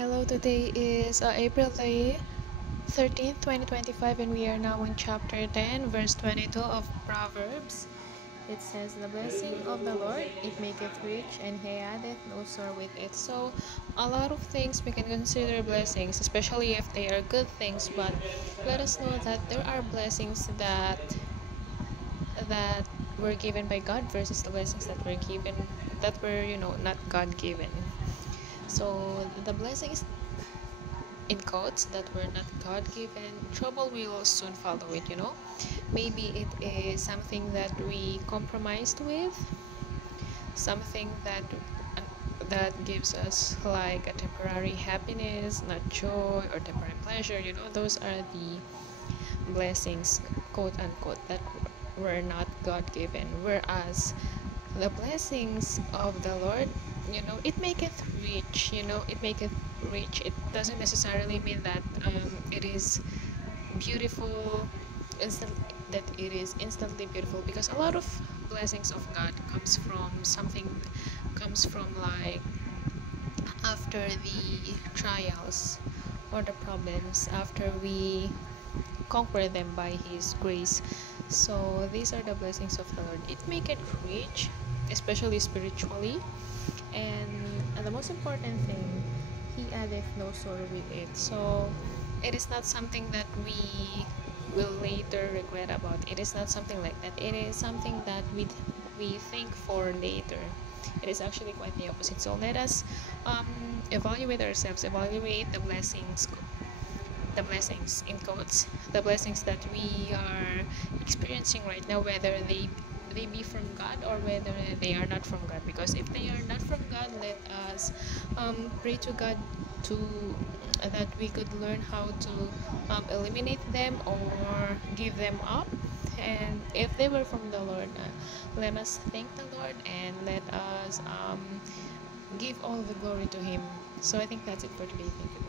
Hello, today is April the 13th, 2025, and we are now in chapter 10, verse 22 of Proverbs. It says, "The blessing of the Lord, it maketh rich, and he addeth no sorrow with it." So, a lot of things we can consider blessings, especially if they are good things, but let us know that there are blessings that were given by God versus the blessings that were given that were, not God given. So, the blessings in quotes that were not God given, trouble will soon follow it. Maybe it is something that we compromised with, something that gives us like a temporary happiness, not joy, or temporary pleasure. Those are the blessings, quote unquote, that were not God given. Whereas the blessings of the Lord, it maketh rich. It maketh rich. It doesn't necessarily mean that it is beautiful, instant that it is instantly beautiful, because a lot of blessings of God comes from like after the trials or the problems, after we conquer them by his grace. So these are the blessings of the Lord. It make it rich, especially spiritually, and the most important thing, he addeth no sorrow with it. So it is not something that we will later regret about. It is not something like that. It is something that we think for later. It is actually quite the opposite. So let us evaluate ourselves, evaluate the blessings in quotes, the blessings that we are experiencing right now, whether they be from God or whether they are not from God. Because if they are not from God, let us pray to God to that we could learn how to eliminate them or give them up. And if they were from the Lord, let us thank the Lord and let us give all the glory to Him. So I think that's it for today. Thank you.